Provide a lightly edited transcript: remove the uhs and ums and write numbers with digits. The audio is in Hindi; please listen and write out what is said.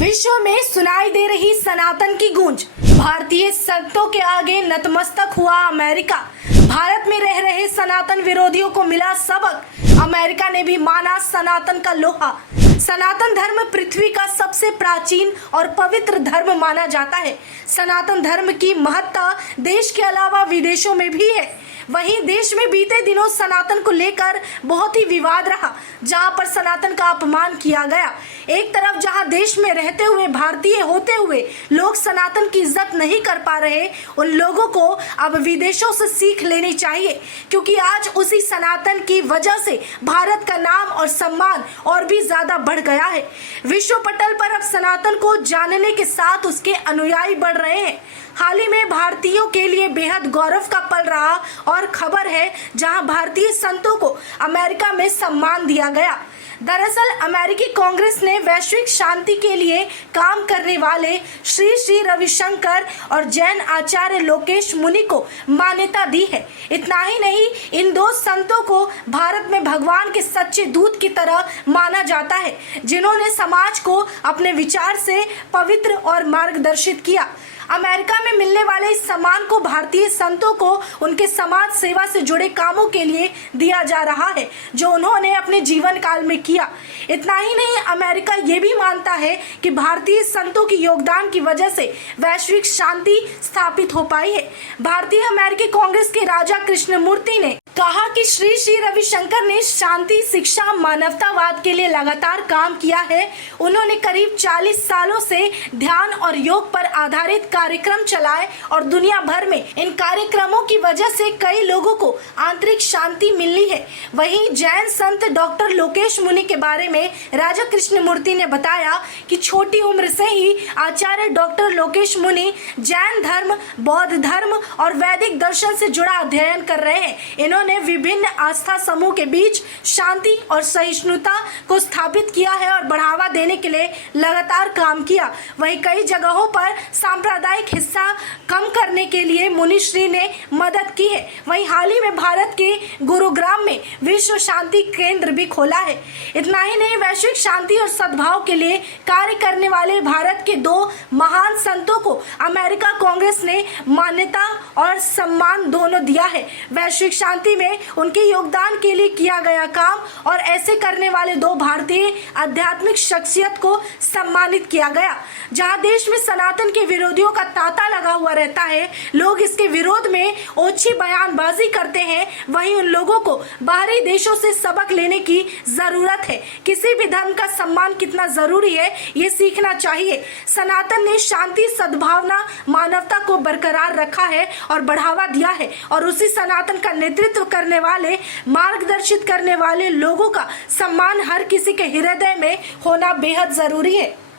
विश्व में सुनाई दे रही सनातन की गूंज, भारतीय संतों के आगे नतमस्तक हुआ अमेरिका। भारत में रह रहे सनातन विरोधियों को मिला सबक, अमेरिका ने भी माना सनातन का लोहा। सनातन धर्म पृथ्वी का सबसे प्राचीन और पवित्र धर्म माना जाता है। सनातन धर्म की महत्ता देश के अलावा विदेशों में भी है। वहीं देश में बीते दिनों सनातन को लेकर बहुत ही विवाद रहा, जहां पर सनातन का अपमान किया गया। एक तरफ जहां देश में रहते हुए भारतीय होते हुए लोग सनातन की इज्जत नहीं कर पा रहे, उन लोगों को अब विदेशों से सीख लेनी चाहिए, क्योंकि आज उसी सनातन की वजह से भारत का नाम और सम्मान और भी ज्यादा बढ़ गया है। विश्व पटल पर अब सनातन को जानने के साथ उसके अनुयायी बढ़ रहे हैं। हाल ही में भारतीयों के लिए बेहद गौरव का पल रहा और खबर है, जहां भारतीय संतों को अमेरिका में सम्मान दिया गया। दरअसल अमेरिकी कांग्रेस ने वैश्विक शांति के लिए काम करने वाले श्री श्री रविशंकर और जैन आचार्य लोकेश मुनि को मान्यता दी है। इतना ही नहीं, इन दो संतों को भारत में भगवान के सच्चे दूत की तरह माना जाता है, जिन्होंने समाज को अपने विचार से पवित्र और मार्गदर्शित किया। अमेरिका में मिलने वाले इस सम्मान को भारतीय संतों को उनके समाज सेवा से जुड़े कामों के लिए दिया जा रहा है, जो उन्होंने अपने जीवन काल में किया। इतना ही नहीं, अमेरिका ये भी मानता है कि भारतीय संतों की योगदान की वजह से वैश्विक शांति स्थापित हो पाई है। भारतीय अमेरिकी कांग्रेस के राजा कृष्णमूर्ति ने कहा कि श्री श्री रविशंकर ने शांति, शिक्षा, मानवतावाद के लिए लगातार काम किया है। उन्होंने करीब 40 सालों से ध्यान और योग पर आधारित कार्यक्रम चलाए और दुनिया भर में इन कार्यक्रमों की वजह से कई लोगों को आंतरिक शांति मिली है। वहीं जैन संत डॉक्टर लोकेश मुनि के बारे में राजा कृष्णमूर्ति ने बताया कि छोटी उम्र से ही आचार्य डॉक्टर लोकेश मुनि जैन धर्म, बौद्ध धर्म और वैदिक दर्शन से जुड़ा अध्ययन कर रहे हैं। इन्होंने विभिन्न आस्था समूह के बीच शांति और सहिष्णुता को स्थापित किया है और बढ़ावा देने के लिए लगातार काम किया। वहीं कई जगहों पर सांप्रदायिक हिस्सा कम करने के लिए मुनिश्री ने मदद की है। वहीं हाल ही में भारत के गुरुग्राम में विश्व शांति केंद्र भी खोला है। इतना ही नहीं, वैश्विक शांति और सद्भाव के लिए कार्य करने वाले भारत के दो महान संतों को अमेरिका कांग्रेस ने मान्यता और सम्मान दोनों दिया है। वैश्विक शांति में उनके योगदान के लिए किया गया काम और ऐसे करने वाले दो भारतीय आध्यात्मिक शख्सियत को सम्मानित किया गया। जहां देश में सनातन के विरोधियों का तांता लगा हुआ रहता है, लोग इसके विरोध में ओछी बयानबाजी करते हैं, वहीं उन लोगों को बाहरी देशों से सबक लेने की जरूरत है। किसी भी धर्म का सम्मान कितना जरूरी है, ये सीखना चाहिए। सनातन ने शांति, सद्भावना, मानवता को बरकरार रखा है और बढ़ावा दिया है, और उसी सनातन का नेतृत्व करने वाले, मार्गदर्शित करने वाले लोगों का सम्मान हर किसी के हृदय में होना बेहद जरूरी है।